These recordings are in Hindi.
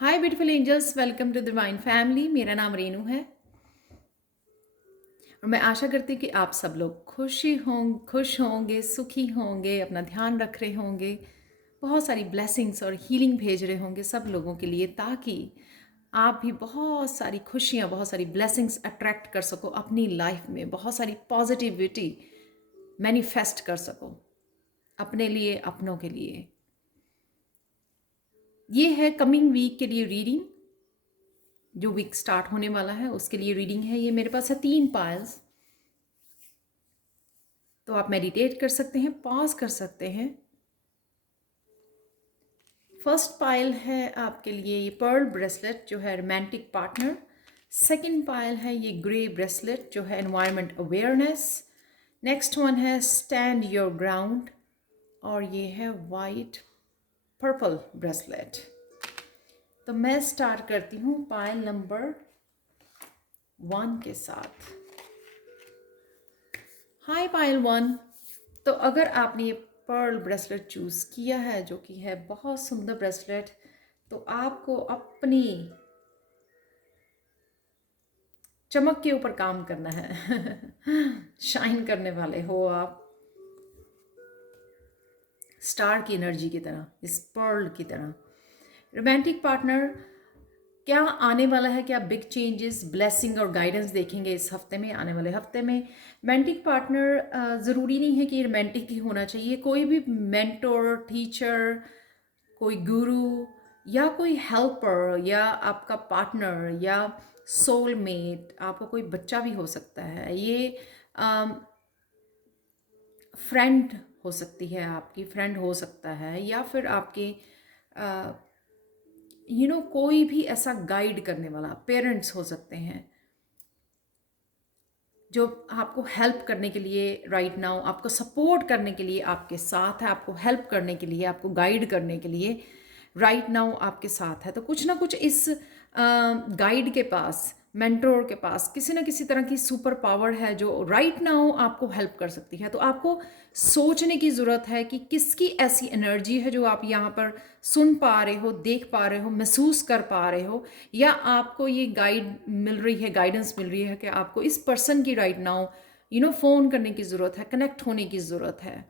Hi beautiful angels, welcome to divine family. मेरा नाम रेनू है और मैं आशा करती हूँ कि आप सब लोग खुश होंगे, सुखी होंगे, अपना ध्यान रख रहे होंगे, बहुत सारी ब्लेसिंग्स और हीलिंग भेज रहे होंगे सब लोगों के लिए, ताकि आप भी बहुत सारी खुशियाँ, बहुत सारी ब्लेसिंग्स अट्रैक्ट कर सको अपनी लाइफ में, बहुत सारी पॉजिटिविटी मैनिफेस्ट कर सको अपने लिए, अपनों के लिए। ये है कमिंग वीक के लिए रीडिंग। जो वीक स्टार्ट होने वाला है उसके लिए रीडिंग है। ये मेरे पास है 3 पायल्स। तो आप मेडिटेट कर सकते हैं, पॉज कर सकते हैं। फर्स्ट पायल है आपके लिए ये पर्ल ब्रेसलेट जो है रोमांटिक पार्टनर। सेकंड पायल है ये ग्रे ब्रेसलेट जो है एनवायरनमेंट अवेयरनेस। नेक्स्ट वन है स्टैंड योर ग्राउंड और ये है वाइट पर्पल ब्रेसलेट। तो मैं स्टार्ट करती हूँ पायल नंबर 1 के साथ। हाय पायल 1। तो अगर आपने ये पर्ल ब्रेसलेट चूज़ किया है जो कि है बहुत सुंदर ब्रेसलेट, तो आपको अपनी चमक के ऊपर काम करना है। शाइन करने वाले हो आप, स्टार की एनर्जी की तरह, इस पर्ल की तरह। रोमांटिक पार्टनर, क्या आने वाला है? क्या बिग चेंजेस, ब्लेसिंग और गाइडेंस देखेंगे इस हफ्ते में, आने वाले हफ्ते में? रोमांटिक पार्टनर ज़रूरी नहीं है कि रोमांटिक ही होना चाहिए। कोई भी मेंटोर, टीचर, कोई गुरु या कोई हेल्पर या आपका पार्टनर या सोलमेट, आपका कोई बच्चा भी हो सकता है। ये फ्रेंड हो सकती है, आपकी फ्रेंड हो सकता है, या फिर आपके कोई भी ऐसा गाइड करने वाला, पेरेंट्स हो सकते हैं जो आपको हेल्प करने के लिए राइट नाउ, आपको सपोर्ट करने के लिए आपके साथ है, आपको हेल्प करने के लिए, आपको गाइड करने के लिए राइट नाउ आपके साथ है। तो कुछ ना कुछ इस गाइड के पास, मेंटोर के पास किसी ना किसी तरह की सुपर पावर है जो राइट नाउ आपको हेल्प कर सकती है। तो आपको सोचने की ज़रूरत है कि किसकी ऐसी एनर्जी है जो आप यहाँ पर सुन पा रहे हो, देख पा रहे हो, महसूस कर पा रहे हो, या आपको ये गाइड मिल रही है, गाइडेंस मिल रही है कि आपको इस पर्सन की राइट नाउ फ़ोन करने की ज़रूरत है, कनेक्ट होने की ज़रूरत है।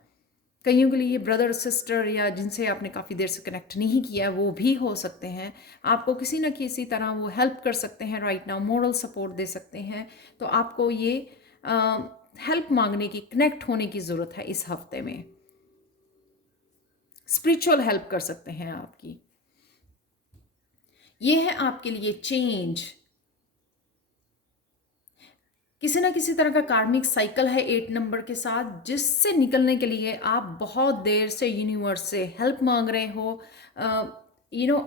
कईयों के लिए ब्रदर सिस्टर या जिनसे आपने काफ़ी देर से कनेक्ट नहीं किया वो भी हो सकते हैं। आपको किसी न किसी तरह वो हेल्प कर सकते हैं राइट नाउ, मोरल सपोर्ट दे सकते हैं। तो आपको ये हेल्प मांगने की, कनेक्ट होने की ज़रूरत है इस हफ्ते में। स्पिरिचुअल हेल्प कर सकते हैं आपकी। ये है आपके लिए चेंज। किसी ना किसी तरह का कार्मिक साइकिल है 8 नंबर के साथ, जिससे निकलने के लिए आप बहुत देर से यूनिवर्स से हेल्प मांग रहे हो,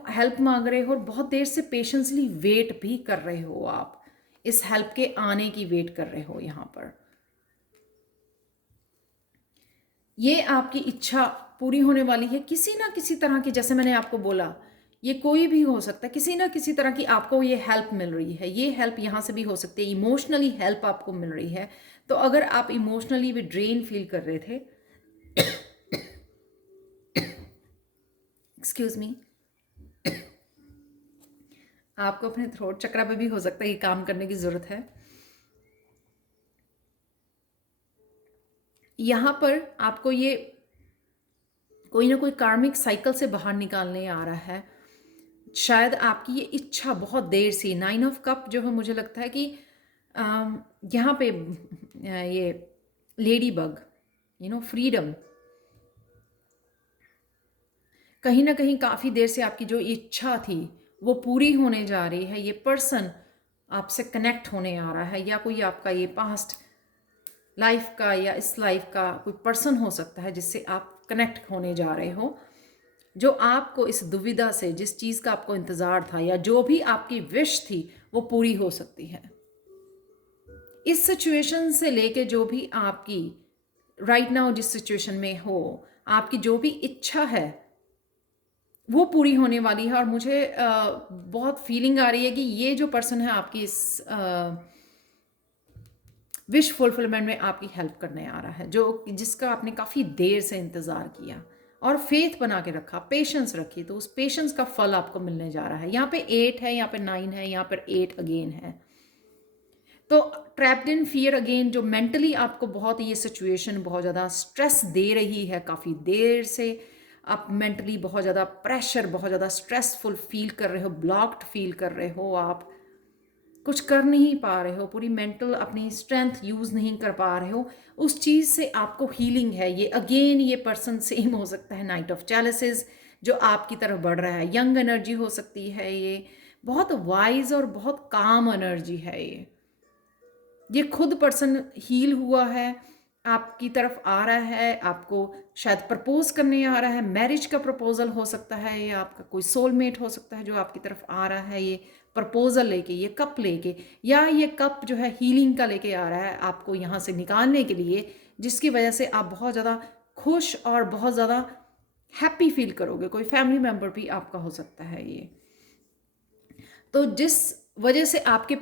हेल्प मांग रहे हो, और बहुत देर से पेशेंसली वेट भी कर रहे हो। आप इस हेल्प के आने की वेट कर रहे हो। यहाँ पर ये आपकी इच्छा पूरी होने वाली है किसी ना किसी तरह की। जैसे मैंने आपको बोला, ये कोई भी हो सकता है, किसी ना किसी तरह की आपको ये हेल्प मिल रही है। ये हेल्प यहाँ से भी हो सकती है, इमोशनली हेल्प आपको मिल रही है। तो अगर आप इमोशनली भी ड्रेन फील कर रहे थे, एक्सक्यूज मी, आपको अपने थ्रोट चक्रा पे भी हो सकता है ये काम करने की ज़रूरत है। यहाँ पर आपको ये कोई ना कोई कार्मिक साइकिल से बाहर निकालने आ रहा है। शायद आपकी ये इच्छा बहुत देर से, 9 ऑफ कप जो है, मुझे लगता है कि यहाँ पे ये लेडी बग, फ्रीडम, कहीं ना कहीं काफ़ी देर से आपकी जो इच्छा थी वो पूरी होने जा रही है। ये पर्सन आपसे कनेक्ट होने आ रहा है, या कोई आपका ये पास्ट लाइफ का या इस लाइफ का कोई पर्सन हो सकता है जिससे आप कनेक्ट होने जा रहे हो, जो आपको इस दुविधा से, जिस चीज़ का आपको इंतज़ार था या जो भी आपकी विश थी, वो पूरी हो सकती है। इस सिचुएशन से लेके जो भी आपकी राइट नाउ जिस सिचुएशन में हो, आपकी जो भी इच्छा है वो पूरी होने वाली है। और मुझे बहुत फीलिंग आ रही है कि ये जो पर्सन है आपकी इस विश फुलफिलमेंट में आपकी हेल्प करने आ रहा है, जो जिसका आपने काफ़ी देर से इंतज़ार किया। और फेथ बना के रखा, पेशेंस रखी, तो उस पेशेंस का फल आपको मिलने जा रहा है। यहाँ पे 8 है, यहाँ पे 9 है, यहाँ पर 8 अगेन है। तो ट्रैप्ड इन फियर अगेन, जो मेंटली आपको बहुत ये सिचुएशन बहुत ज़्यादा स्ट्रेस दे रही है, काफ़ी देर से आप मेंटली बहुत ज़्यादा प्रेशर, बहुत ज़्यादा स्ट्रेसफुल फील कर रहे हो, ब्लॉक्ड फील कर रहे हो, आप कुछ कर नहीं पा रहे हो, पूरी मेंटल अपनी स्ट्रेंथ यूज़ नहीं कर पा रहे हो, उस चीज़ से आपको हीलिंग है। ये अगेन ये पर्सन सेम हो सकता है, नाइट ऑफ चैलिसेस, जो आपकी तरफ बढ़ रहा है। यंग एनर्जी हो सकती है, ये बहुत वाइज और बहुत काम एनर्जी है। ये खुद पर्सन हील हुआ है, आपकी तरफ आ रहा है, आपको शायद प्रपोज करने आ रहा है, मैरिज का प्रपोजल हो सकता है, या आपका कोई सोलमेट हो सकता है जो आपकी तरफ आ रहा है ये प्रपोजल लेके, ये कप लेके, या ये कप जो है हीलिंग का लेके आ रहा है आपको यहाँ से निकालने के लिए, जिसकी वजह से आप बहुत ज़्यादा खुश और बहुत ज़्यादा हैप्पी फील करोगे। कोई फैमिली मेम्बर भी आपका हो सकता है ये। तो जिस वजह से आपके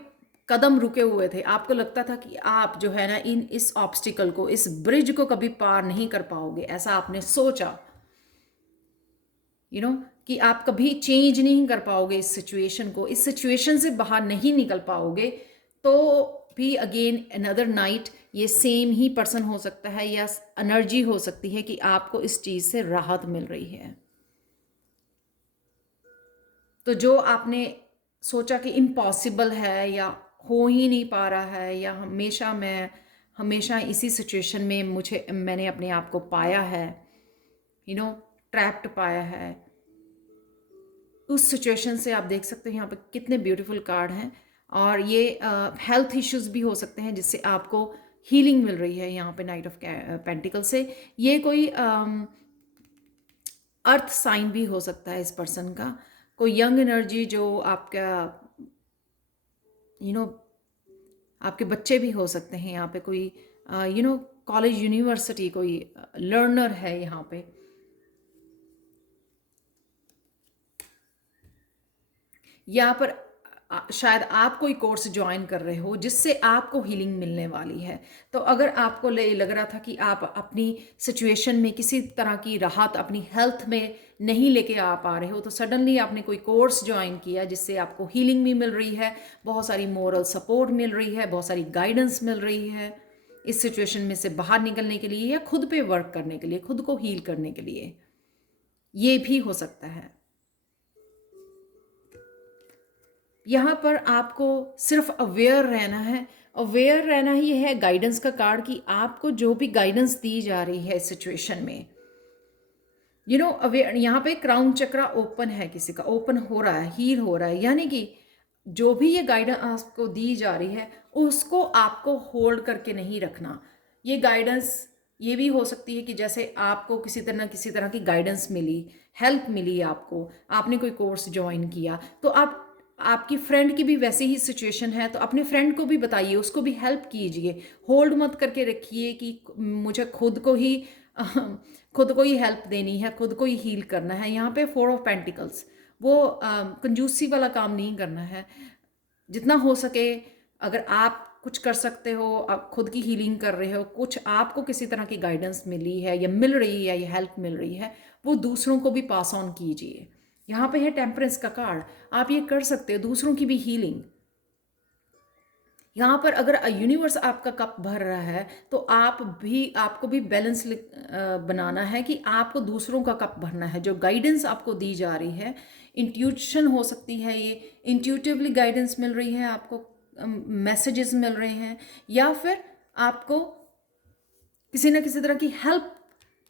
कदम रुके हुए थे, आपको लगता था कि आप जो है ना इस ऑब्स्टिकल को, इस ब्रिज को कभी पार नहीं कर पाओगे, ऐसा आपने सोचा, कि आप कभी चेंज नहीं कर पाओगे इस सिचुएशन को, इस सिचुएशन से बाहर नहीं निकल पाओगे, तो भी अगेन अनदर नाइट ये सेम ही पर्सन हो सकता है, या एनर्जी हो सकती है कि आपको इस चीज़ से राहत मिल रही है। तो जो आपने सोचा कि इम्पॉसिबल है, या हो ही नहीं पा रहा है, या हमेशा इसी सिचुएशन में मैंने अपने आप को पाया है, ट्रैप्ड पाया है, उस सिचुएशन से आप देख सकते हैं यहाँ पे कितने ब्यूटीफुल कार्ड हैं। और ये हेल्थ इश्यूज भी हो सकते हैं जिससे आपको हीलिंग मिल रही है यहाँ पे नाइट ऑफ पेंटिकल से। ये कोई अर्थ साइन भी हो सकता है इस पर्सन का, कोई यंग एनर्जी जो आपका आपके बच्चे भी हो सकते हैं यहाँ पे, कोई कॉलेज यूनिवर्सिटी कोई लर्नर है यहाँ पे। यहाँ पर शायद आप कोई कोर्स ज्वाइन कर रहे हो जिससे आपको हीलिंग मिलने वाली है। तो अगर आपको लग रहा था कि आप अपनी सिचुएशन में किसी तरह की राहत अपनी हेल्थ में नहीं लेके आ पा रहे हो, तो सडनली आपने कोई कोर्स ज्वाइन किया जिससे आपको हीलिंग भी मिल रही है, बहुत सारी मोरल सपोर्ट मिल रही है, बहुत सारी गाइडेंस मिल रही है इस सिचुएशन में से बाहर निकलने के लिए, या खुद पे वर्क करने के लिए, खुद को हील करने के लिए, ये भी हो सकता है। यहाँ पर आपको सिर्फ अवेयर रहना है, अवेयर रहना ही है गाइडेंस का कार्ड, कि आपको जो भी गाइडेंस दी जा रही है इस सिचुएशन में, अवेयर। यहाँ पे क्राउन चक्रा ओपन है, किसी का ओपन हो रहा है, हील हो रहा है, यानी कि जो भी ये गाइडेंस आपको दी जा रही है उसको आपको होल्ड करके नहीं रखना। ये गाइडेंस ये भी हो सकती है कि जैसे आपको किसी तरह की गाइडेंस मिली, हेल्प मिली, आपने कोई कोर्स ज्वाइन किया, तो आपकी फ्रेंड की भी वैसी ही सिचुएशन है, तो अपने फ्रेंड को भी बताइए, उसको भी हेल्प कीजिए, होल्ड मत करके रखिए कि मुझे खुद को ही हेल्प देनी है, खुद को ही हील करना है। यहाँ पे 4 ऑफ पेंटिकल्स, वो कंजूसी वाला काम नहीं करना है। जितना हो सके, अगर आप कुछ कर सकते हो, आप खुद की हीलिंग कर रहे हो, कुछ आपको किसी तरह की गाइडेंस मिली है या मिल रही है या हेल्प मिल रही है, वो दूसरों को भी पास ऑन कीजिए। यहाँ पे है टेम्परेंस का कार्ड, आप ये कर सकते हो, दूसरों की भी हीलिंग। यहाँ पर अगर यूनिवर्स आपका कप भर रहा है, तो आपको भी बैलेंस बनाना है कि आपको दूसरों का कप भरना है। जो गाइडेंस आपको दी जा रही है, इंट्यूशन हो सकती है, ये इंट्यूटिवली गाइडेंस मिल रही है आपको, मैसेजेस मिल रहे हैं, या फिर आपको किसी न किसी तरह की हेल्प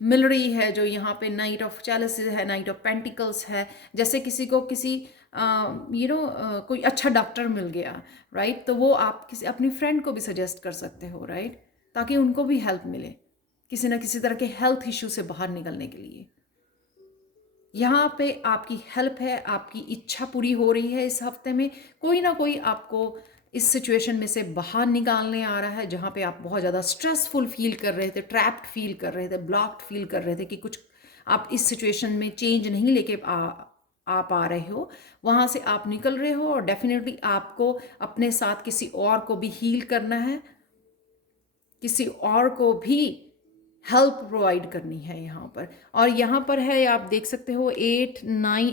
मिल रही है। जो यहाँ पे नाइट ऑफ चैलिसेस है, नाइट ऑफ पेंटिकल्स है, जैसे किसी को कोई अच्छा डॉक्टर मिल गया, राइट, तो वो आप किसी अपनी फ्रेंड को भी सजेस्ट कर सकते हो, राइट, ताकि उनको भी हेल्प मिले किसी न किसी तरह के हेल्थ इश्यू से बाहर निकलने के लिए। यहाँ पे आपकी हेल्प है, आपकी इच्छा पूरी हो रही है इस हफ्ते में। कोई ना कोई आपको इस सिचुएशन में से बाहर निकालने आ रहा है, जहाँ पे आप बहुत ज़्यादा स्ट्रेसफुल फील कर रहे थे, ट्रैप्ड फील कर रहे थे, ब्लॉक्ड फील कर रहे थे कि कुछ आप इस सिचुएशन में चेंज नहीं लेके आ पा रहे हो, वहाँ से आप निकल रहे हो। और डेफिनेटली आपको अपने साथ किसी और को भी हील करना है, किसी और को भी हेल्प प्रोवाइड करनी है यहाँ पर। और यहाँ पर है, आप देख सकते हो 8 9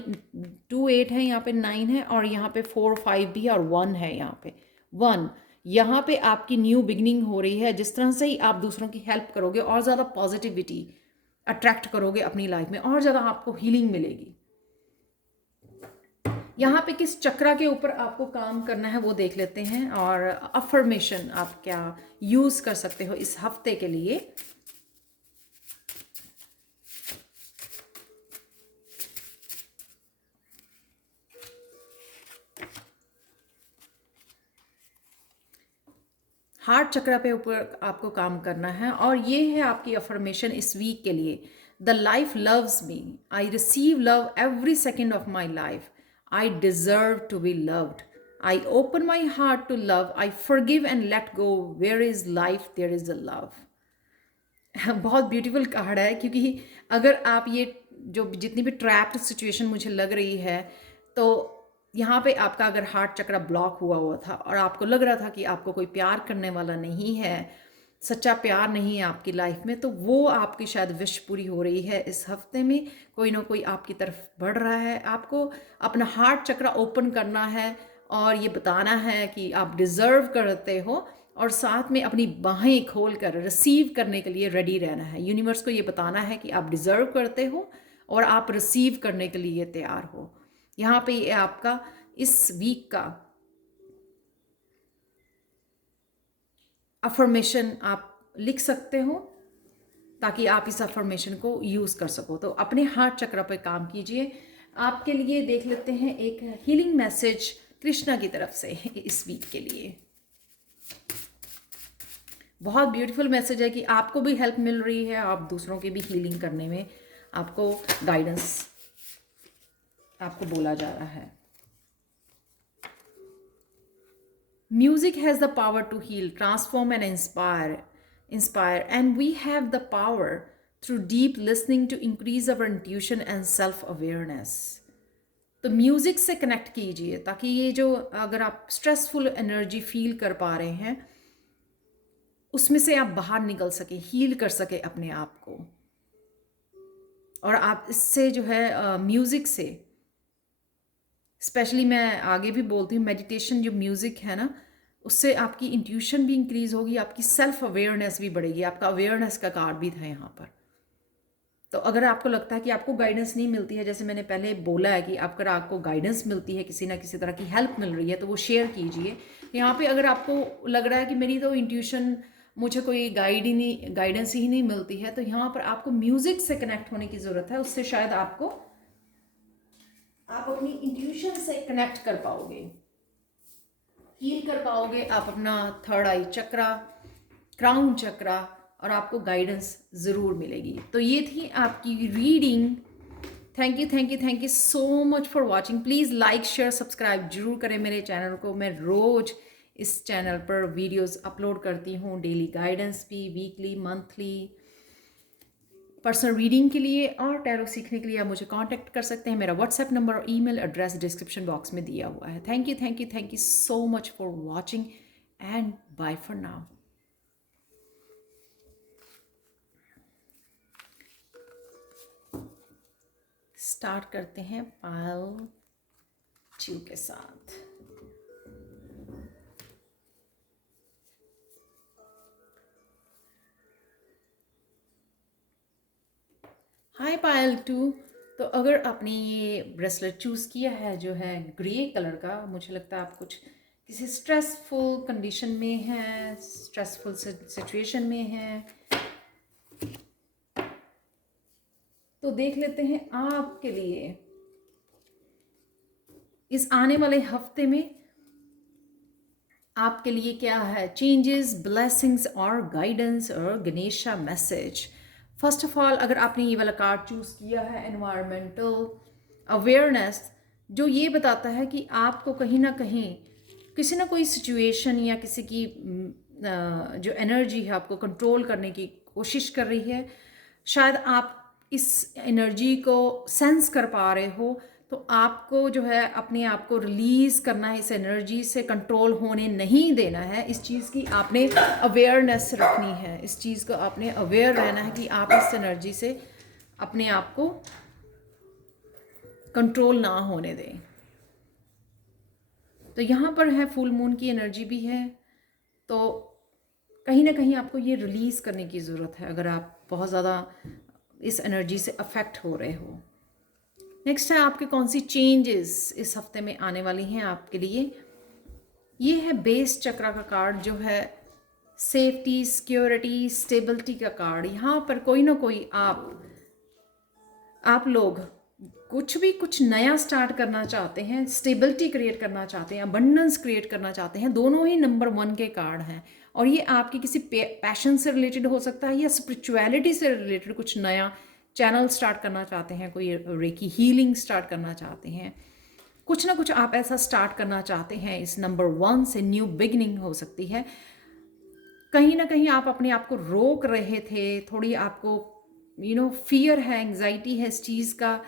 2 8 है, यहाँ पे 9 है, और यहाँ पे 4 5 भी है, और 1 है यहाँ पे 1। यहाँ पे आपकी न्यू बिगनिंग हो रही है। जिस तरह से ही आप दूसरों की हेल्प करोगे और ज़्यादा पॉजिटिविटी अट्रैक्ट करोगे अपनी लाइफ में, और ज़्यादा आपको हीलिंग मिलेगी। यहाँ पे किस चक्रा के ऊपर आपको काम करना है वो देख लेते हैं, और अफर्मेशन आप क्या यूज़ कर सकते हो इस हफ्ते के लिए। हार्ट चक्र पे ऊपर आपको काम करना है, और ये है आपकी अफर्मेशन इस वीक के लिए। The life loves me, I receive love every second of my life, I deserve to be loved, I open my heart to love, I forgive and let go, where is life there is a love. बहुत ब्यूटीफुल कार्ड है, क्योंकि अगर आप ये जो जितनी भी ट्रैप्ड सिचुएशन मुझे लग रही है, तो यहाँ पे आपका अगर हार्ट चक्र ब्लॉक हुआ हुआ था और आपको लग रहा था कि आपको कोई प्यार करने वाला नहीं है, सच्चा प्यार नहीं है आपकी लाइफ में, तो वो आपकी शायद विश पूरी हो रही है इस हफ्ते में। कोई ना कोई आपकी तरफ बढ़ रहा है। आपको अपना हार्ट चक्र ओपन करना है और ये बताना है कि आप डिज़र्व करते हो, और साथ में अपनी बाहें खोल कर रिसीव करने के लिए रेडी रहना है। यूनिवर्स को ये बताना है कि आप डिज़र्व करते हो और आप रिसीव करने के लिए तैयार हो। यहाँ पे ये आपका इस वीक का अफर्मेशन आप लिख सकते हो, ताकि आप इस अफर्मेशन को यूज़ कर सको। तो अपने हार्ट चक्र पर काम कीजिए। आपके लिए देख लेते हैं एक हीलिंग मैसेज कृष्णा की तरफ से इस वीक के लिए। बहुत ब्यूटीफुल मैसेज है कि आपको भी हेल्प मिल रही है, आप दूसरों की भी हीलिंग करने में आपको गाइडेंस आपको बोला जा रहा है। Music has the power to heal, transform and inspire, and we have the power through deep listening to increase our intuition and self awareness. तो म्यूज़िक से कनेक्ट कीजिए, ताकि ये जो अगर आप स्ट्रेसफुल एनर्जी फील कर पा रहे हैं उसमें से आप बाहर निकल सके, हील कर सके अपने आप को। और आप इससे जो है म्यूज़िक से, स्पेशली मैं आगे भी बोलती हूँ, मेडिटेशन जो म्यूज़िक है ना, उससे आपकी इंट्यूशन भी इंक्रीज़ होगी, आपकी सेल्फ अवेयरनेस भी बढ़ेगी। आपका अवेयरनेस का कार्ड भी था यहाँ पर। तो अगर आपको लगता है कि आपको गाइडेंस नहीं मिलती है, जैसे मैंने पहले बोला है कि अगर आपको गाइडेंस मिलती है, किसी ना किसी तरह की हेल्प मिल रही है, तो वो शेयर कीजिए। यहाँ पे अगर आपको लग रहा है कि मेरी तो इंट्यूशन, मुझे कोई गाइडेंस ही नहीं मिलती है, तो यहाँ पर आपको म्यूज़िक से कनेक्ट होने की ज़रूरत है। उससे शायद आप अपनी इंट्यूशन से कनेक्ट कर पाओगे, हील कर पाओगे आप अपना थर्ड आई चक्रा, क्राउन चक्रा, और आपको गाइडेंस ज़रूर मिलेगी। तो ये थी आपकी reading. Thank you so much for watching. Please like share subscribe जरूर करें मेरे चैनल को। मैं रोज़ इस चैनल पर वीडियोस अपलोड करती हूँ, डेली गाइडेंस भी, वीकली, मंथली। पर्सनल रीडिंग के लिए और टैरो सीखने के लिए आप मुझे कांटेक्ट कर सकते हैं। मेरा व्हाट्सएप नंबर और ईमेल एड्रेस डिस्क्रिप्शन बॉक्स में दिया हुआ है। Thank you so much for watching and bye for now. Start करते हैं पायल 2 के साथ। हाय पायल 2। तो अगर आपने ये ब्रेसलेट चूज़ किया है जो है ग्रे कलर का, मुझे लगता है आप कुछ किसी स्ट्रेसफुल कंडीशन में हैं, स्ट्रेसफुल सिचुएशन में हैं। तो देख लेते हैं आपके लिए इस आने वाले हफ्ते में आपके लिए क्या है। चेंजेस, ब्लेसिंग्स और गाइडेंस और Ganesha message. First of all, अगर आपने ये वाला कार्ड चूज़ किया है, एनवायरमेंटल अवेयरनेस, जो ये बताता है कि आपको कहीं ना कहीं किसी ना कोई सिचुएशन या किसी की जो एनर्जी है आपको कंट्रोल करने की कोशिश कर रही है। शायद आप इस एनर्जी को सेंस कर पा रहे हो, तो आपको जो है अपने आप को रिलीज़ करना है, इस एनर्जी से कंट्रोल होने नहीं देना है। इस चीज़ की आपने अवेयरनेस रखनी है, इस चीज़ को आपने अवेयर रहना है कि आप इस एनर्जी से अपने आप को कंट्रोल ना होने दें। तो यहाँ पर है फुल मून की एनर्जी भी है, तो कहीं ना कहीं आपको ये रिलीज़ करने की ज़रूरत है अगर आप बहुत ज़्यादा इस एनर्जी से अफेक्ट हो रहे हो। नेक्स्ट है आपके कौन सी चेंजेस इस हफ्ते में आने वाली हैं आपके लिए। ये है बेस चक्रा का कार्ड, जो है सेफ्टी, सिक्योरिटी, स्टेबिलिटी का कार्ड। यहाँ पर कोई ना कोई आप लोग कुछ नया स्टार्ट करना चाहते हैं, स्टेबिलिटी क्रिएट करना चाहते हैं, अबंडेंस क्रिएट करना चाहते हैं। दोनों ही नंबर 1 के कार्ड हैं और ये आपकी किसी पैशन से रिलेटेड हो सकता है या स्पिरिचुअलिटी से रिलेटेड कुछ नया चैनल स्टार्ट करना चाहते हैं, कोई रेकी हीलिंग स्टार्ट करना चाहते हैं, कुछ ना कुछ आप ऐसा स्टार्ट करना चाहते हैं। इस नंबर 1 से न्यू बिगनिंग हो सकती है। कहीं ना कहीं आप अपने आप को रोक रहे थे, थोड़ी आपको फियर है, एंग्जाइटी है इस चीज़ का,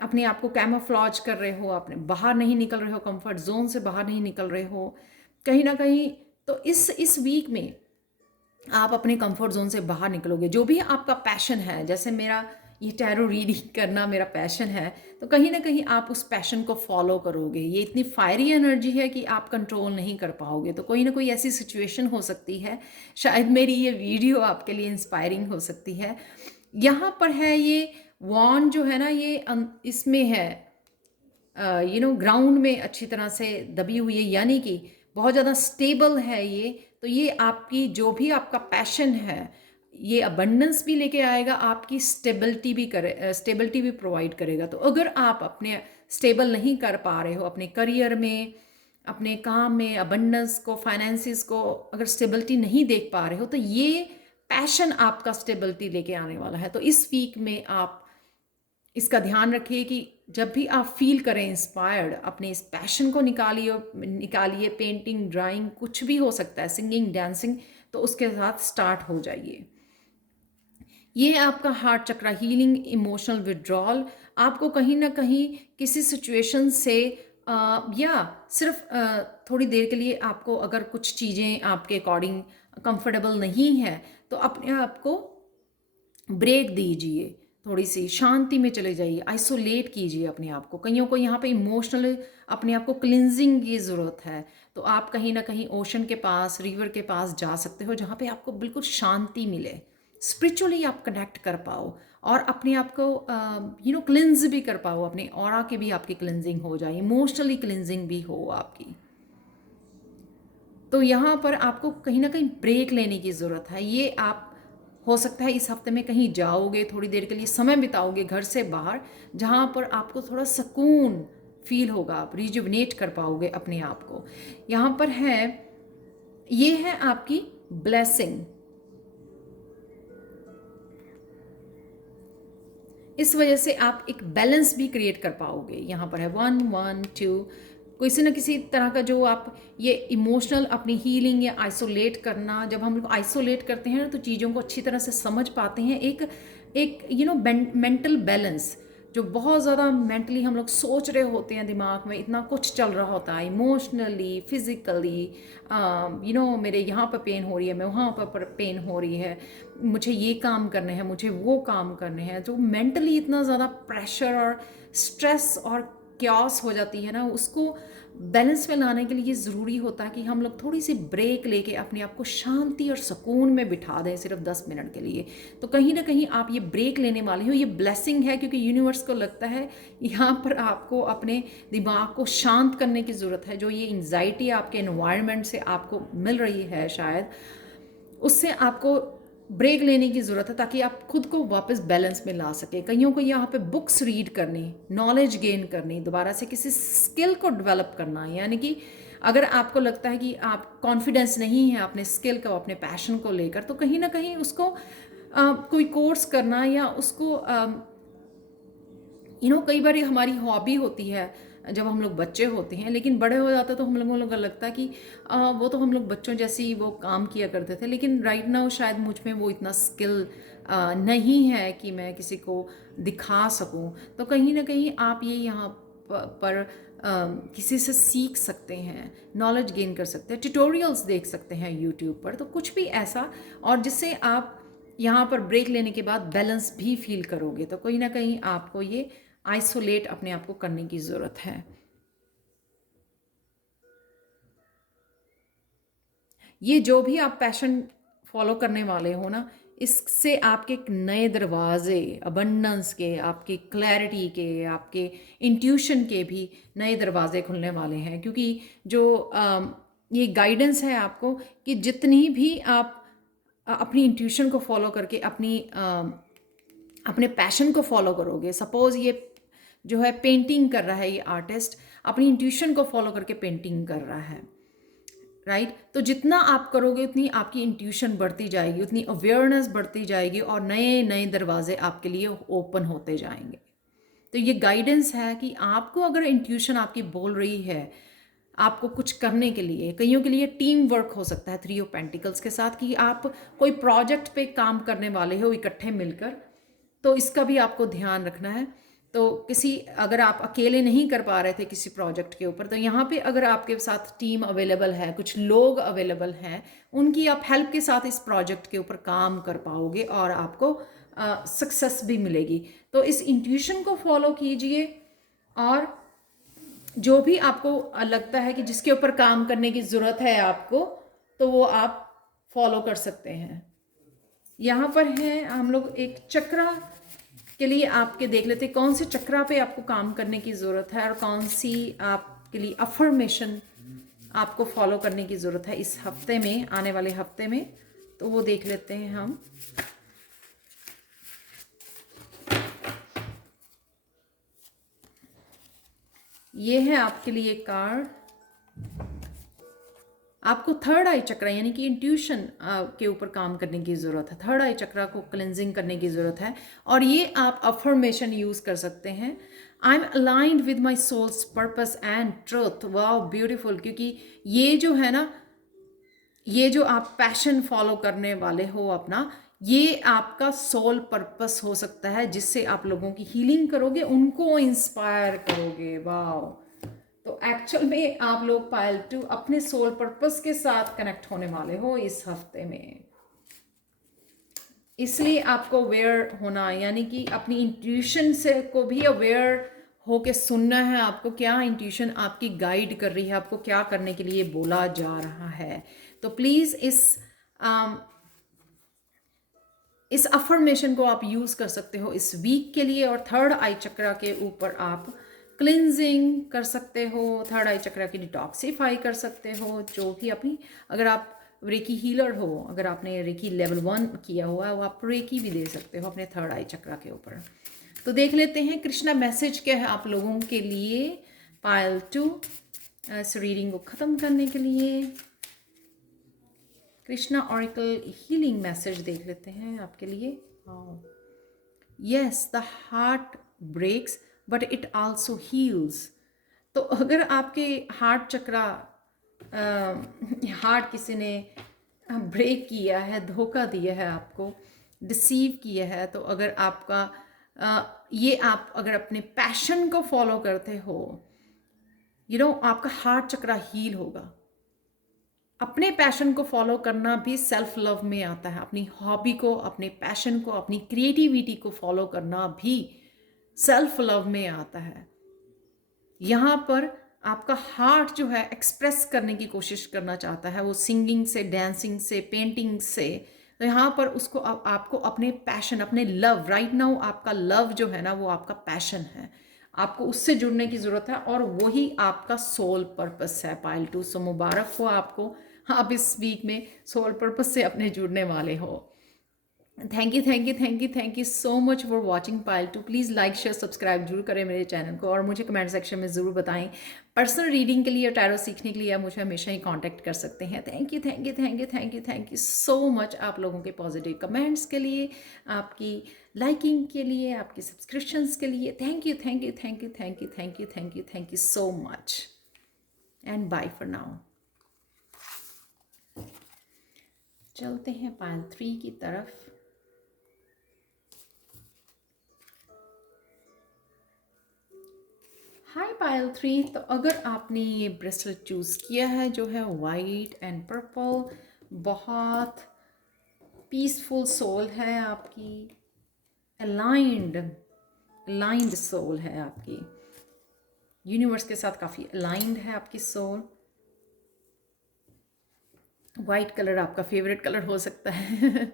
अपने आप को कैमोफ्लॉज कर रहे हो, अपने बाहर नहीं निकल रहे हो, कंफर्ट जोन से बाहर नहीं निकल रहे हो कहीं ना कहीं। तो इस वीक में आप अपने कंफर्ट जोन से बाहर निकलोगे। जो भी आपका पैशन है, जैसे मेरा ये टैरो रीडिंग करना मेरा पैशन है, तो कहीं ना कहीं आप उस पैशन को फॉलो करोगे। ये इतनी फायरी एनर्जी है कि आप कंट्रोल नहीं कर पाओगे। तो कोई ना कोई ऐसी सिचुएशन हो सकती है, शायद मेरी ये वीडियो आपके लिए इंस्पायरिंग हो सकती है। यहाँ पर है ये वॉन जो है ना, ये इसमें है ग्राउंड में अच्छी तरह से दबी हुई है, यानी कि बहुत ज़्यादा स्टेबल है ये। तो ये आपकी जो भी आपका पैशन है, ये अबंडेंस भी लेके आएगा, आपकी स्टेबिलिटी भी प्रोवाइड करेगा। तो अगर आप अपने स्टेबल नहीं कर पा रहे हो अपने करियर में, अपने काम में, अबंडेंस को, फाइनेंसिस को अगर स्टेबिलिटी नहीं देख पा रहे हो, तो ये पैशन आपका स्टेबिलिटी लेके आने वाला है। तो इस वीक में आप इसका ध्यान रखिए कि जब भी आप फील करें इंस्पायर्ड, अपने इस पैशन को निकालिए। पेंटिंग, ड्राइंग, कुछ भी हो सकता है, सिंगिंग, डांसिंग, तो उसके साथ स्टार्ट हो जाइए। ये आपका हार्ट चक्रा हीलिंग, इमोशनल विड्रॉल। आपको कहीं ना कहीं किसी सिचुएशन से या सिर्फ थोड़ी देर के लिए आपको अगर कुछ चीज़ें आपके अकॉर्डिंग कंफर्टेबल नहीं है, तो अपने आप को ब्रेक दीजिए, थोड़ी सी शांति में चले जाइए, आइसोलेट कीजिए अपने आप को। कईयों को यहाँ पे इमोशनल अपने आप को क्लिनजिंग की ज़रूरत है, तो आप कहीं ना कहीं ओशन के पास, रिवर के पास जा सकते हो, जहाँ पे आपको बिल्कुल शांति मिले, स्पिरिचुअली आप कनेक्ट कर पाओ और अपने आप को क्लिनज भी कर पाओ, अपने ऑरा की भी आपकी क्लिनजिंग हो जाए, इमोशनली क्लिनजिंग भी हो आपकी। तो यहाँ पर आपको कहीं ना कहीं ब्रेक लेने की ज़रूरत है। ये आप हो सकता है इस हफ्ते में कहीं जाओगे, थोड़ी देर के लिए समय बिताओगे घर से बाहर, जहाँ पर आपको थोड़ा सुकून फील होगा, आप रिजुवनेट कर पाओगे अपने आप को। यहाँ पर ये है आपकी ब्लेसिंग। इस वजह से आप एक बैलेंस भी क्रिएट कर पाओगे। यहाँ पर है 1 1 2, किसी न किसी तरह का जो आप ये इमोशनल अपनी हीलिंग या आइसोलेट करना, जब हम लोग आइसोलेट करते हैं तो चीज़ों को अच्छी तरह से समझ पाते हैं। एक मेंटल बैलेंस, जो बहुत ज़्यादा मेंटली हम लोग सोच रहे होते हैं, दिमाग में इतना कुछ चल रहा होता है, इमोशनली, फिज़िकली, मेरे यहाँ पर पेन हो रही है, मैं वहाँ पर पेन हो रही है, मुझे ये काम करने हैं, मुझे वो काम करने हैं। जो मेंटली इतना ज़्यादा प्रेशर और स्ट्रेस और क्यास हो जाती है ना, उसको बैलेंस में लाने के लिए ज़रूरी होता है कि हम लोग थोड़ी सी ब्रेक लेके अपने आप को शांति और सुकून में बिठा दें, सिर्फ 10 मिनट के लिए। तो कहीं ना कहीं आप ये ब्रेक लेने वाले हो, ये ब्लेसिंग है, क्योंकि यूनिवर्स को लगता है यहाँ पर आपको अपने दिमाग को शांत करने की ज़रूरत है। जो ये एंग्जाइटी आपके एनवायरनमेंट से आपको मिल रही है, शायद उससे आपको ब्रेक लेने की ज़रूरत है, ताकि आप खुद को वापस बैलेंस में ला सके। कईयों को यहाँ पे बुक्स रीड करनी, नॉलेज गेन करनी, दोबारा से किसी स्किल को डेवलप करना, यानी कि अगर आपको लगता है कि आप कॉन्फिडेंस नहीं है अपने स्किल को, अपने पैशन को लेकर, तो कहीं ना कहीं उसको कोई कोर्स करना, या उसको कई बार हमारी हॉबी होती है जब हम लोग बच्चे होते हैं, लेकिन बड़े हो जाते तो हम लोगों को लगता है कि वो तो हम लोग बच्चों जैसी वो काम किया करते थे, लेकिन राइट नाउ शायद मुझ में वो इतना स्किल नहीं है कि मैं किसी को दिखा सकूं। तो कहीं ना कहीं आप ये यहाँ पर किसी से सीख सकते हैं, नॉलेज गेन कर सकते हैं, ट्यूटोरियल्स देख सकते हैं यूट्यूब पर, तो कुछ भी ऐसा, और जिससे आप यहाँ पर ब्रेक लेने के बाद बैलेंस भी फील करोगे। तो कहीं ना कहीं आपको ये आइसोलेट अपने आप को करने की ज़रूरत है। ये जो भी आप पैशन फॉलो करने वाले हो ना, इससे आपके एक नए दरवाजे, अबंडेंस के, आपके क्लैरिटी के, आपके इंट्यूशन के भी नए दरवाजे खुलने वाले हैं। क्योंकि जो ये गाइडेंस है आपको कि जितनी भी आप अपनी इंट्यूशन को फॉलो करके अपने पैशन को फॉलो करोगे। सपोज ये जो है पेंटिंग कर रहा है, ये आर्टिस्ट अपनी इंट्यूशन को फॉलो करके पेंटिंग कर रहा है, राइट? तो जितना आप करोगे उतनी आपकी इंट्यूशन बढ़ती जाएगी, उतनी अवेयरनेस बढ़ती जाएगी, और नए नए दरवाजे आपके लिए ओपन होते जाएंगे। तो ये गाइडेंस है कि आपको अगर इंट्यूशन आपकी बोल रही है आपको कुछ करने के लिए, कईयों के लिए टीम वर्क हो सकता है 3 ऑफ पेंटिकल्स के साथ, कि आप कोई प्रोजेक्ट पे काम करने वाले हो इकट्ठे मिलकर, तो इसका भी आपको ध्यान रखना है। तो अगर आप अकेले नहीं कर पा रहे थे किसी प्रोजेक्ट के ऊपर, तो यहाँ पे अगर आपके साथ टीम अवेलेबल है, कुछ लोग अवेलेबल हैं, उनकी आप हेल्प के साथ इस प्रोजेक्ट के ऊपर काम कर पाओगे और आपको सक्सेस भी मिलेगी। तो इस इंट्यूशन को फॉलो कीजिए, और जो भी आपको लगता है कि जिसके ऊपर काम करने की ज़रूरत है आपको, तो वो आप फॉलो कर सकते हैं। यहाँ पर है हम लोग एक चक्रा के लिए आपके देख लेते हैं कौन से चक्रा पे आपको काम करने की ज़रूरत है और कौन सी आपके लिए अफर्मेशन आपको फॉलो करने की ज़रूरत है इस हफ्ते में, आने वाले हफ्ते में। तो वो देख लेते हैं हम। ये है आपके लिए कार्ड। आपको थर्ड आई चक्रा यानी कि इंट्यूशन के ऊपर काम करने की ज़रूरत है। थर्ड आई चक्रा को क्लेंजिंग करने की ज़रूरत है, और ये आप अफर्मेशन यूज़ कर सकते हैं। I am aligned with my souls purpose and truth. Wow beautiful. क्योंकि ये जो है ना, ये जो आप पैशन फॉलो करने वाले हो अपना, ये आपका सोल पर्पस हो सकता है, जिससे आप लोगों की हीलिंग करोगे, उनको इंस्पायर करोगे। वाओ। तो एक्चुअल में आप लोग पायल 2 अपने सोल पर्पस के साथ कनेक्ट होने वाले हो इस हफ्ते में। इसलिए आपको अवेयर होना, यानी कि अपनी इंट्यूशन से को भी अवेयर होके सुनना है आपको, क्या इंट्यूशन आपकी गाइड कर रही है, आपको क्या करने के लिए बोला जा रहा है। तो प्लीज़ इस अफर्मेशन को आप यूज़ कर सकते हो इस वीक के लिए। और थर्ड आई चक्रा के ऊपर आप क्लिनजिंग कर सकते हो, थर्ड आई चक्रा की डिटॉक्सीफाई कर सकते हो। जो भी अपनी, अगर आप रेकी हीलर हो, अगर आपने रेकी लेवल 1 किया हुआ है, वो आप रेकी भी दे सकते हो अपने थर्ड आई चक्रा के ऊपर। तो देख लेते हैं कृष्णा मैसेज क्या है आप लोगों के लिए पायल 2 इस रीडिंग को ख़त्म करने के लिए। कृष्णा ऑरिकल हीलिंग मैसेज देख लेते हैं आपके लिए। Yes, the heart breaks but it also heals. तो अगर आपके हार्ट चक्रा, हार्ट किसी ने ब्रेक किया है, धोखा दिया है आपको, डिसीव किया है, तो अगर आपका ये आप अगर अपने पैशन को फॉलो करते हो, आपका हार्ट चक्रा हील होगा। अपने पैशन को फॉलो करना भी सेल्फ लव में आता है। अपनी हॉबी को, अपने पैशन को, अपनी क्रिएटिविटी को फॉलो करना भी सेल्फ लव में आता है। यहाँ पर आपका हार्ट जो है एक्सप्रेस करने की कोशिश करना चाहता है, वो सिंगिंग से, डांसिंग से, पेंटिंग से। तो यहाँ पर उसको आपको अपने पैशन, अपने लव, राइट नाउ आपका लव जो है ना, वो आपका पैशन है, आपको उससे जुड़ने की ज़रूरत है, और वही आपका सोल पर्पस है पायल 2। सो मुबारक हो आपको, आप इस वीक में सोल पर्पस से अपने जुड़ने वाले हो। Thank you so much for watching Payal 2। Please like share subscribe जरूर करें मेरे चैनल को, और मुझे कमेंट सेक्शन में ज़रूर बताएं। पर्सनल रीडिंग के लिए और टैरो सीखने के लिए आप मुझे हमेशा ही कांटेक्ट कर सकते हैं। थैंक यू सो मच आप लोगों के पॉजिटिव कमेंट्स के लिए, आपकी लाइकिंग के लिए, आपके सब्सक्रिप्शंस के लिए। Thank you, thank you, thank you, thank you, thank you, thank you, thank you so much and bye for now. चलते हैं पायल 3 की तरफ। हाय पायल 3, तो अगर आपने ये ब्रेसलेट चूज़ किया है जो है वाइट एंड पर्पल, बहुत पीसफुल सोल है आपकी, अलाइंड अलाइंड सोल है आपकी, यूनिवर्स के साथ काफ़ी अलाइंड है आपकी सोल। वाइट कलर आपका फेवरेट कलर हो सकता है।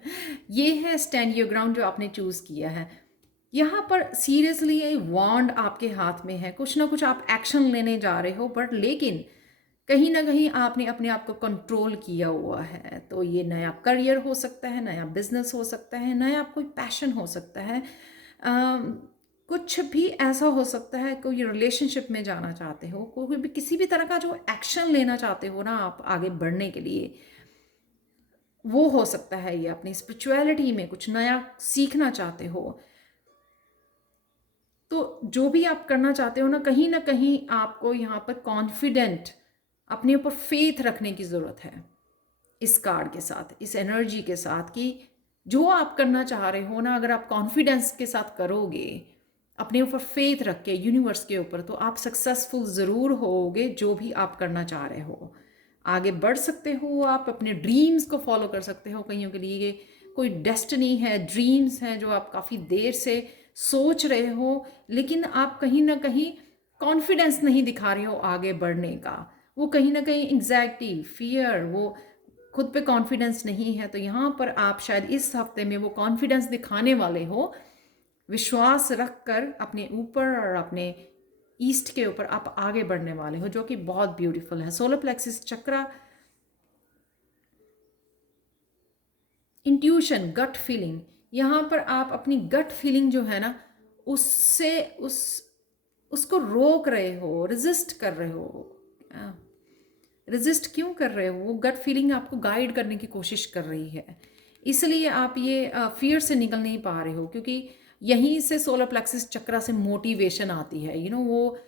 ये है स्टैंड योर ग्राउंड जो आपने चूज़ किया है। यहाँ पर सीरियसली ये वॉन्ड आपके हाथ में है, कुछ ना कुछ आप एक्शन लेने जा रहे हो, बट लेकिन कहीं ना कहीं आपने अपने आप को कंट्रोल किया हुआ है। तो ये नया करियर हो सकता है, नया बिजनेस हो सकता है, नया कोई पैशन हो सकता है, कुछ भी ऐसा हो सकता है। कोई रिलेशनशिप में जाना चाहते हो, कोई भी किसी भी तरह का जो एक्शन लेना चाहते हो ना आप आगे बढ़ने के लिए, वो हो सकता है। ये अपनी स्पिरिचुअलिटी में कुछ नया सीखना चाहते हो, तो जो भी आप करना चाहते हो ना कहीं आपको यहाँ पर कॉन्फिडेंट, अपने ऊपर फेथ रखने की ज़रूरत है इस कार्ड के साथ, इस एनर्जी के साथ, कि जो आप करना चाह रहे हो ना, अगर आप कॉन्फिडेंस के साथ करोगे, अपने ऊपर फेथ रख के यूनिवर्स के ऊपर, तो आप सक्सेसफुल ज़रूर होगे जो भी आप करना चाह रहे हो। आगे बढ़ सकते हो, आप अपने ड्रीम्स को फॉलो कर सकते हो। कईयों के लिए कोई डेस्टिनी है, ड्रीम्स हैं जो आप काफ़ी देर से सोच रहे हो, लेकिन आप कहीं ना कहीं कॉन्फिडेंस नहीं दिखा रहे हो आगे बढ़ने का। वो कहीं ना कहीं एंग्जाइटी, फियर, वो खुद पे कॉन्फिडेंस नहीं है। तो यहाँ पर आप शायद इस हफ्ते में वो कॉन्फिडेंस दिखाने वाले हो, विश्वास रख कर अपने ऊपर और अपने ईस्ट के ऊपर आप आगे बढ़ने वाले हो, जो कि बहुत ब्यूटीफुल है। सोलर प्लेक्सिस चक्रा, इंट्यूशन, गट फीलिंग, यहाँ पर आप अपनी गट फीलिंग जो है ना, उससे उसको रोक रहे हो, रेजिस्ट कर रहे हो। रेजिस्ट क्यों कर रहे हो? वो गट फीलिंग आपको गाइड करने की कोशिश कर रही है, इसलिए आप ये फियर से निकल नहीं पा रहे हो, क्योंकि यहीं से सोलर प्लेक्सिस चक्रा से मोटिवेशन आती है। वो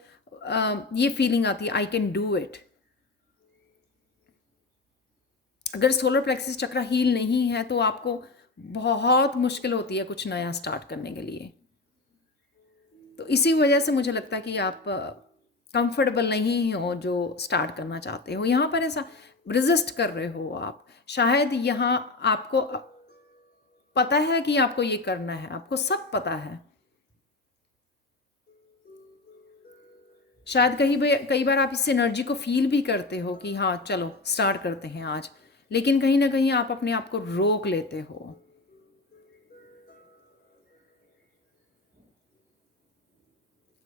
ये फीलिंग आती है, आई कैन डू इट। अगर सोलर प्लेक्सिस चक्रा हील नहीं है तो आपको बहुत मुश्किल होती है कुछ नया स्टार्ट करने के लिए। तो इसी वजह से मुझे लगता है कि आप कंफर्टेबल नहीं हो जो स्टार्ट करना चाहते हो। यहाँ पर ऐसा रेजिस्ट कर रहे हो आप, शायद यहाँ आपको पता है कि आपको ये करना है, आपको सब पता है। शायद कई बार आप इस एनर्जी को फील भी करते हो कि हाँ चलो स्टार्ट करते हैं आज, लेकिन कहीं ना कहीं आप अपने आप को रोक लेते हो।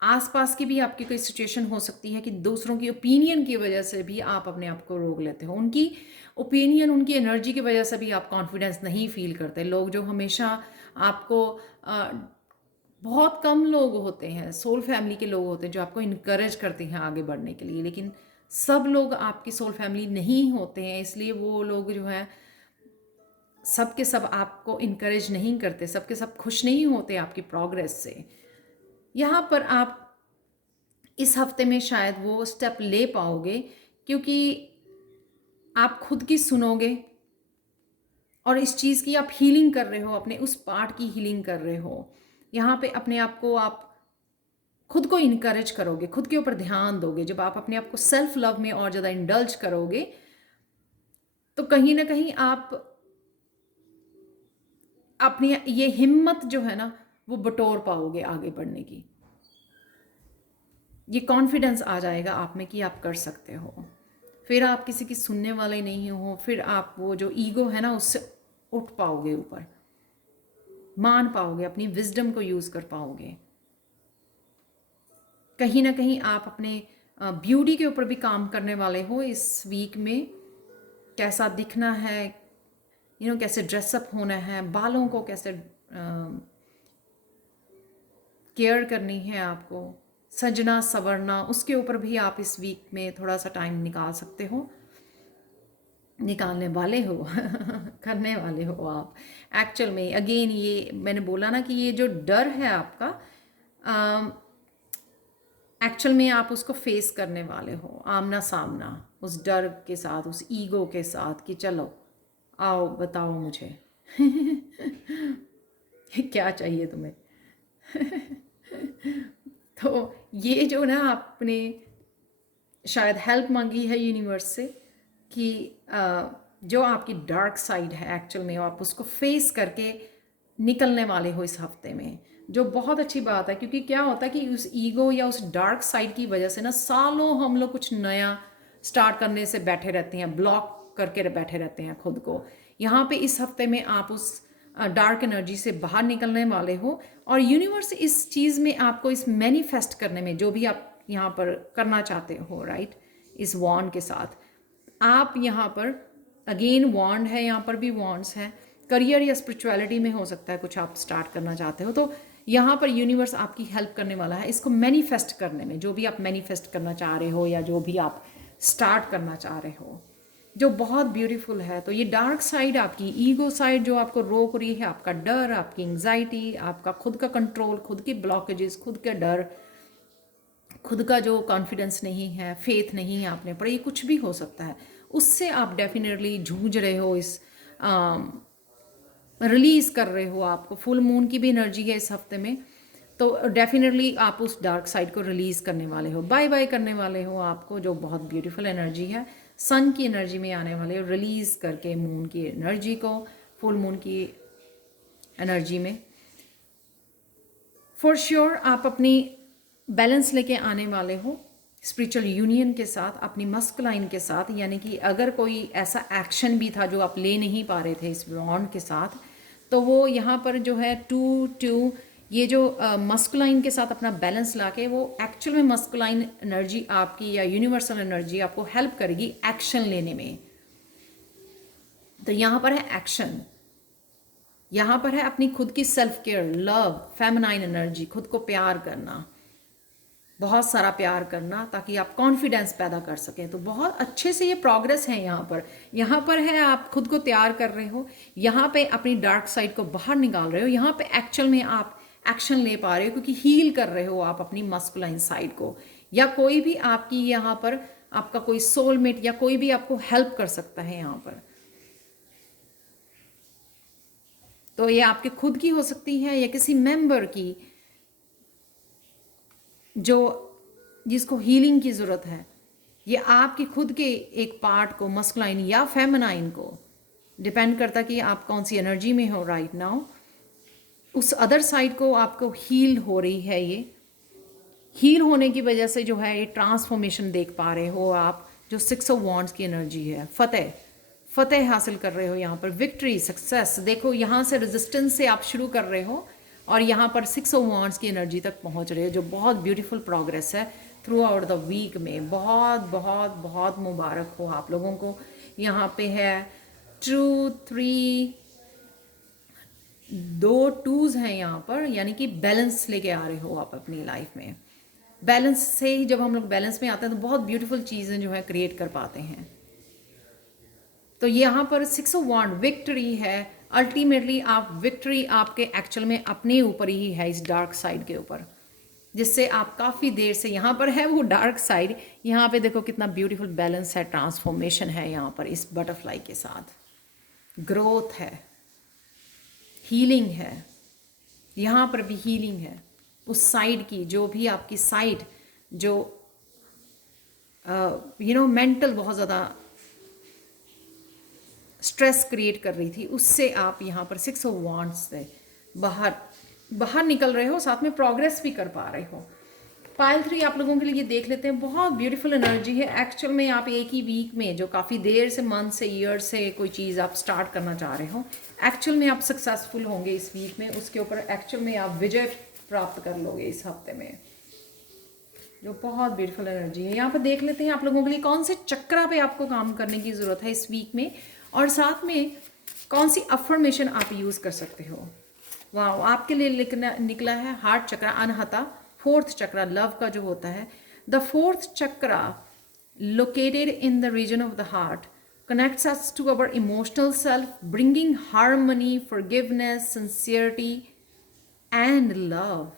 आसपास की भी आपकी कोई सिचुएशन हो सकती है कि दूसरों की ओपिनियन की वजह से भी आप अपने आप को रोक लेते हो। उनकी ओपिनियन, उनकी एनर्जी की वजह से भी आप कॉन्फिडेंस नहीं फील करते। लोग जो हमेशा आपको बहुत कम लोग होते हैं, सोल फैमिली के लोग होते हैं जो आपको इनकरेज करते हैं आगे बढ़ने के लिए, लेकिन सब लोग आपकी सोल फैमिली नहीं होते हैं। इसलिए वो लोग जो है सब के सब आपको इनकरेज नहीं करते, सब के सब खुश नहीं होते आपकी प्रोग्रेस से। यहाँ पर आप इस हफ्ते में शायद वो स्टेप ले पाओगे, क्योंकि आप खुद की सुनोगे और इस चीज़ की आप हीलिंग कर रहे हो, अपने उस पार्ट की हीलिंग कर रहे हो। यहाँ पे अपने आप को आप खुद को इनकरेज करोगे, खुद के ऊपर ध्यान दोगे। जब आप अपने आप को सेल्फ लव में और ज़्यादा इंडल्ज करोगे, तो कहीं ना कहीं आप अपनी ये हिम्मत जो है ना वो बटोर पाओगे आगे बढ़ने की। ये कॉन्फिडेंस आ जाएगा आप में कि आप कर सकते हो। फिर आप किसी की सुनने वाले नहीं हो, फिर आप वो जो ईगो है ना उससे उठ पाओगे ऊपर, मान पाओगे, अपनी विजडम को यूज़ कर पाओगे। कहीं ना कहीं आप अपने ब्यूटी के ऊपर भी काम करने वाले हो इस वीक में। कैसा दिखना है, कैसे ड्रेसअप होना है, बालों को कैसे केयर करनी है आपको, सजना संवरना, उसके ऊपर भी आप इस वीक में थोड़ा सा टाइम निकाल सकते हो। निकालने वाले हो करने वाले हो आप। एक्चुअल में अगेन ये मैंने बोला ना कि ये जो डर है आपका, एक्चुअल में आप उसको फेस करने वाले हो, आमना सामना, उस डर के साथ, उस ईगो के साथ कि चलो आओ बताओ मुझे क्या चाहिए तुम्हें। तो ये जो ना आपने शायद हेल्प मांगी है यूनिवर्स से कि जो आपकी डार्क साइड है एक्चुअल में आप उसको फेस करके निकलने वाले हो इस हफ्ते में, जो बहुत अच्छी बात है। क्योंकि क्या होता है कि उस ईगो या उस डार्क साइड की वजह से ना सालों हम लोग कुछ नया स्टार्ट करने से बैठे रहते हैं, ब्लॉक करके बैठे रहते हैं खुद को। यहाँ पे इस हफ्ते में आप उस डार्क एनर्जी से बाहर निकलने वाले हो, और यूनिवर्स इस चीज़ में आपको इस मैनिफेस्ट करने में जो भी आप यहाँ पर करना चाहते हो, राइट, इस वॉन्ड के साथ आप यहाँ पर अगेन वॉन्ड है, यहाँ पर भी वॉन्ड्स हैं, करियर या स्पिरिचुअलिटी में हो सकता है कुछ आप स्टार्ट करना चाहते हो, तो यहाँ पर यूनिवर्स आपकी हेल्प करने वाला है इसको मैनिफेस्ट करने में, जो भी आप मैनिफेस्ट करना चाह रहे हो या जो भी आप स्टार्ट करना चाह रहे हो, जो बहुत ब्यूटीफुल है। तो ये डार्क साइड, आपकी ईगो साइड जो आपको रोक रही है, आपका डर, आपकी एंग्जाइटी, आपका खुद का कंट्रोल, खुद की ब्लॉकेजेस, खुद का डर, खुद का जो कॉन्फिडेंस नहीं है, फेथ नहीं है आपने पर, ये कुछ भी हो सकता है, उससे आप डेफिनेटली जूझ रहे हो, इस रिलीज कर रहे हो। आपको फुल मून की भी एनर्जी है इस हफ्ते में, तो डेफिनेटली आप उस डार्क साइड को रिलीज करने वाले हो, बाय बाय करने वाले हो आपको, जो बहुत ब्यूटीफुल एनर्जी है। सन की एनर्जी में आने वाले हो, रिलीज करके मून की एनर्जी को, फुल मून की एनर्जी में फॉर श्योर आप अपनी बैलेंस लेके आने वाले हो स्पिरिचुअल यूनियन के साथ, अपनी मस्कुलाइन के साथ। यानी कि अगर कोई ऐसा एक्शन भी था जो आप ले नहीं पा रहे थे इस बॉन्ड के साथ, तो वो यहाँ पर जो है टू टू ये जो मस्कुलाइन के साथ अपना बैलेंस लाके, वो एक्चुअल में मस्कुलाइन एनर्जी आपकी या यूनिवर्सल एनर्जी आपको हेल्प करेगी एक्शन लेने में। तो यहाँ पर है एक्शन, यहाँ पर है अपनी खुद की self care, love, feminine energy, खुद को प्यार करना, बहुत सारा प्यार करना, ताकि आप कॉन्फिडेंस पैदा कर सकें। तो बहुत अच्छे से ये प्रोग्रेस है यहाँ पर है आप खुद को तैयार कर रहे हो, यहाँ पे अपनी डार्क साइड को बाहर निकाल रहे हो, यहाँ पे एक्चुअल में आप एक्शन ले पा रहे हो क्योंकि हील कर रहे हो आप अपनी मस्कुलाइन साइड को। या कोई भी आपकी यहाँ पर आपका कोई सोलमेट या कोई भी आपको हेल्प कर सकता है यहाँ पर। तो ये आपके खुद की हो सकती है या किसी मेंबर की जो जिसको हीलिंग की ज़रूरत है। ये आपके खुद के एक पार्ट को, मस्कुलाइन या फेमिनाइन को, डिपेंड करता कि आप कौन सी एनर्जी में हो राइट नाउ, उस अदर साइड को आपको हील हो रही है। ये हील होने की वजह से जो है ये ट्रांसफॉर्मेशन देख पा रहे हो आप, जो 6 ऑफ वॉन्ड्स की एनर्जी है, फतेह हासिल कर रहे हो यहाँ पर, विक्ट्री, सक्सेस। देखो यहाँ से रेजिस्टेंस से आप शुरू कर रहे हो और यहाँ पर 6 ऑफ वॉन्ड्स की एनर्जी तक पहुँच रहे हो, जो बहुत ब्यूटीफुल प्रोग्रेस है थ्रू आउट द वीक में। बहुत बहुत बहुत मुबारक हो आप लोगों को। यहाँ पे है 2 3 2 टूज हैं यहाँ पर, यानी कि बैलेंस लेके आ रहे हो आप अपनी लाइफ में। बैलेंस से ही जब हम लोग बैलेंस में आते हैं तो बहुत ब्यूटीफुल चीज़ें जो है क्रिएट कर पाते हैं। तो यहाँ पर 6 ऑफ वॉन्ड विक्ट्री है। अल्टीमेटली आप विक्ट्री आपके एक्चुअल में अपने ऊपर ही है, इस डार्क साइड के ऊपर, जिससे आप काफ़ी देर से यहाँ पर है वो डार्क साइड। यहाँ पे देखो कितना ब्यूटीफुल बैलेंस है, ट्रांसफॉर्मेशन है यहाँ पर इस बटरफ्लाई के साथ, ग्रोथ है, हीलिंग है, यहाँ पर भी हीलिंग है। उस साइड की जो भी आपकी साइड जो मेंटल बहुत ज़्यादा स्ट्रेस क्रिएट कर रही थी, उससे आप यहाँ पर 6 ऑफ वॉन्ड्स से बाहर निकल रहे हो, साथ में प्रोग्रेस भी कर पा रहे हो। पाइल 3 आप लोगों के लिए देख लेते हैं, बहुत ब्यूटीफुल एनर्जी है। एक्चुअल में आप एक ही वीक में जो काफ़ी देर से, मंथ से, ईयर से कोई चीज़ आप स्टार्ट करना चाह रहे हो, एक्चुअल में आप सक्सेसफुल होंगे इस वीक में, उसके ऊपर एक्चुअल में आप विजय प्राप्त कर लोगे इस हफ्ते में, जो बहुत ब्यूटीफुल एनर्जी है। यहाँ पर देख लेते हैं आप लोगों के लिए कौन से चक्रा पे आपको काम करने की ज़रूरत है इस वीक में, और साथ में कौन सी अफर्मेशन आप यूज़ कर सकते हो। वाह, आपके लिए निकला है हार्ट चक्रा, अनहता, 4th चक्रा, लव का जो होता है। The 4th chakra located in the region of the heart connects us to our emotional self, bringing harmony, forgiveness, sincerity, and love.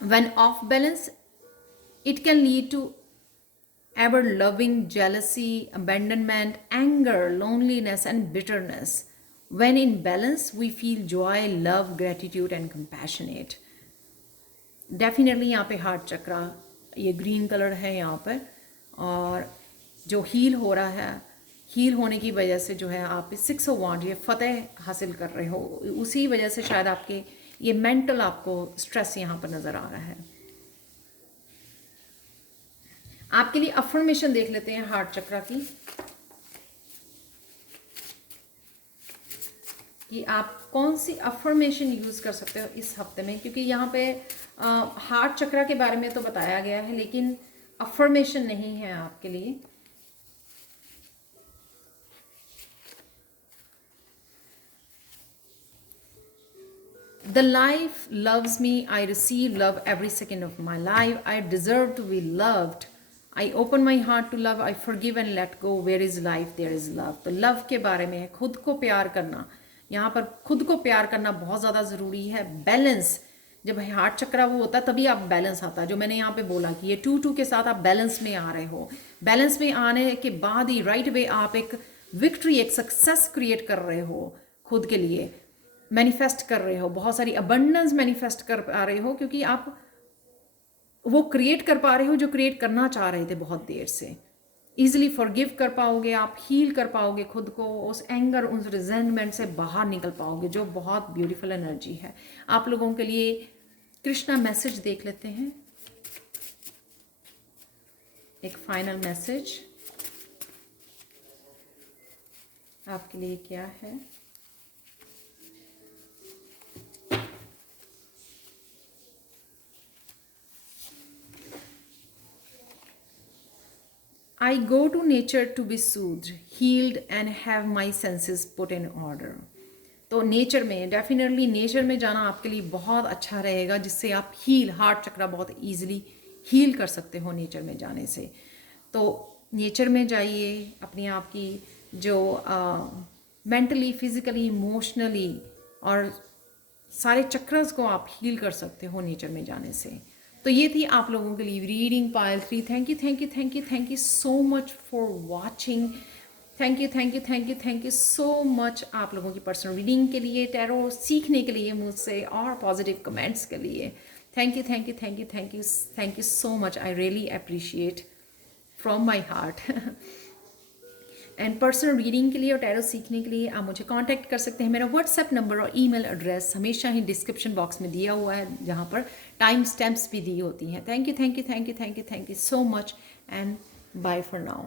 When off balance, it can lead to ever loving jealousy, abandonment, anger, loneliness, and bitterness. When in balance, we feel joy, love, gratitude, and compassionate. Definitely यहाँ पे हार्ट चक्रा, ये ग्रीन कलर है यहाँ पर, और जो हील हो रहा है, हील होने की वजह से जो है आप 6 ऑफ वांड ये फतेह हासिल कर रहे हो, उसी वजह से शायद आपके ये मेंटल आपको स्ट्रेस यहाँ पर नज़र आ रहा है। आपके लिए अफर्मेशन देख लेते हैं हार्ट चक्रा की, कि आप कौन सी अफर्मेशन यूज़ कर सकते हो इस हफ्ते में, क्योंकि यहाँ पे हार्ट चक्रा के बारे में तो बताया गया है लेकिन अफर्मेशन नहीं है आपके लिए। The life loves me. I receive love every second of my life. I deserve to be loved. I open my heart to love. I forgive and let go. Where is life, there is love. तो लव के बारे में है, खुद को प्यार करना। यहाँ पर खुद को प्यार करना बहुत ज़्यादा ज़रूरी है। बैलेंस, जब हार्ट चक्रा वो होता है तभी आप बैलेंस आता है, जो मैंने यहाँ पे बोला कि ये 2-2 के साथ आप बैलेंस में आ रहे हो। बैलेंस में आने के बाद ही राइट वे आप एक विक्ट्री, एक सक्सेस क्रिएट कर रहे हो, खुद के लिए मैनिफेस्ट कर रहे हो, बहुत सारी अबंडेंस मैनिफेस्ट कर पा रहे हो, क्योंकि आप वो क्रिएट कर पा रहे हो जो क्रिएट करना चाह रहे थे बहुत देर से। ईजिली फॉरगिव कर पाओगे, आप हील कर पाओगे खुद को, उस एंगर, उस रिजेंटमेंट से बाहर निकल पाओगे, जो बहुत ब्यूटीफुल एनर्जी है। आप लोगों के लिए कृष्णा मैसेज देख लेते हैं, एक फाइनल मैसेज आपके लिए क्या है। I go to nature to be soothed, healed and have my senses put in order. तो नेचर में, डेफिनेटली नेचर में जाना आपके लिए बहुत अच्छा रहेगा, जिससे आप हील, हार्ट चक्रा बहुत ईजिली हील कर सकते हो नेचर में जाने से। तो नेचर में जाइए, अपनी आप की जो मेंटली, फिजिकली, इमोशनली और सारे चक्रस को आप हील कर सकते हो नेचर में जाने से। तो ये थी आप लोगों के लिए reading Payal 3। Thank you, thank you, thank you, thank you so much for watching. Thank you, thank you, thank you, thank you so much आप लोगों की पर्सनल रीडिंग के लिए, टैरो सीखने के लिए मुझसे, और पॉजिटिव कमेंट्स के लिए। Thank you, thank you, thank you, thank you, thank you so much. I really appreciate from my heart. And personal reading के लिए और टैरो सीखने के लिए आप मुझे कांटेक्ट कर सकते हैं। मेरा व्हाट्सएप नंबर और ईमेल एड्रेस हमेशा ही डिस्क्रिप्शन बॉक्स में दिया हुआ है, जहाँ पर टाइम स्टैम्प्स भी दी होती हैं। Thank you, thank you, thank you, thank you, thank you so much and bye for now.